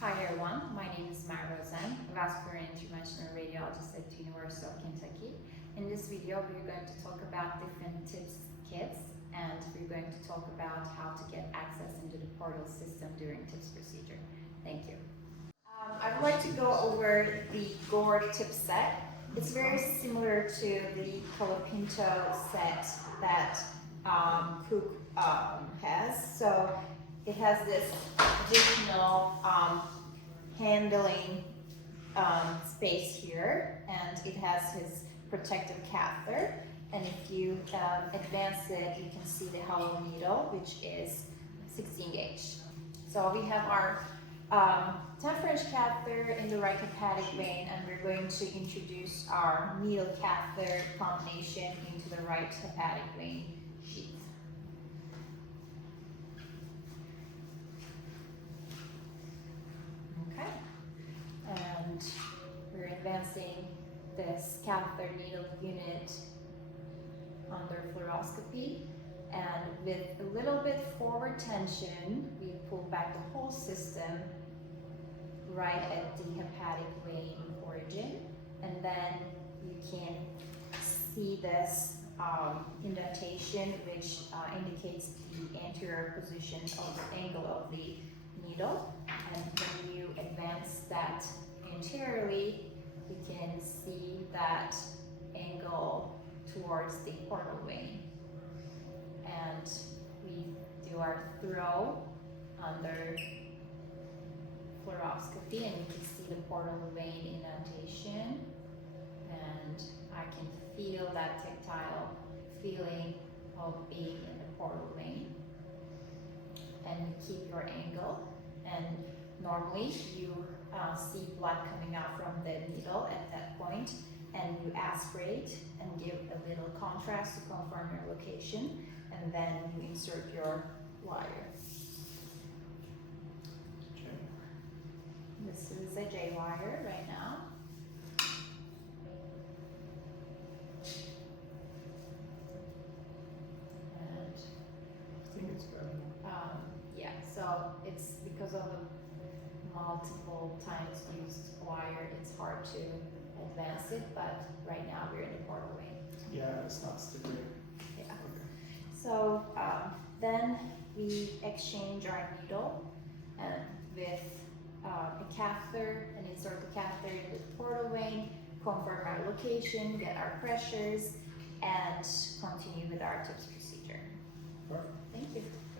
Hi everyone, my name is Merve Ozen, Vascular and Interventional Radiologist at the University of Kentucky. In this video, we're going to talk about different TIPS kits, and we're going to talk about how to get access into the portal system during TIPS procedure. Thank you. I would like to go over the Gore Tip set. It's very similar to the Colapinto set that Cook has. So it has this additional handling space here, and it has his protective catheter. And if you advance it, you can see the hollow needle, which is 16 gauge. So we have our 10 French catheter in the right hepatic vein, and we're going to introduce our needle catheter combination into the right hepatic vein sheath. Okay, and we're advancing this catheter needle unit under fluoroscopy, and with a little bit forward tension, we pull back the whole system right at the hepatic vein origin, and then you can see this indentation, which indicates the anterior position of the angle of the needle. And when you advance that anteriorly, you can see that angle towards the portal vein. And we do our throw under fluoroscopy, and you can see the portal vein indentation, and I can feel that tactile feeling of being in the portal vein. And you keep your angle, and normally you see blood coming out from the needle at that point, and you aspirate and give a little contrast to confirm your location, and then you insert your wire. This is a J wire right now. And I think it's better. yeah, so it's because of the multiple times used wire, it's hard to advance it, but right now we're in the portal vein. Yeah, it's not sticking. Yeah. Okay. So then we exchange our needle and with a catheter, and insert the catheter in the portal vein, confirm our location, get our pressures, and continue with our TIPS procedure. Perfect. Thank you.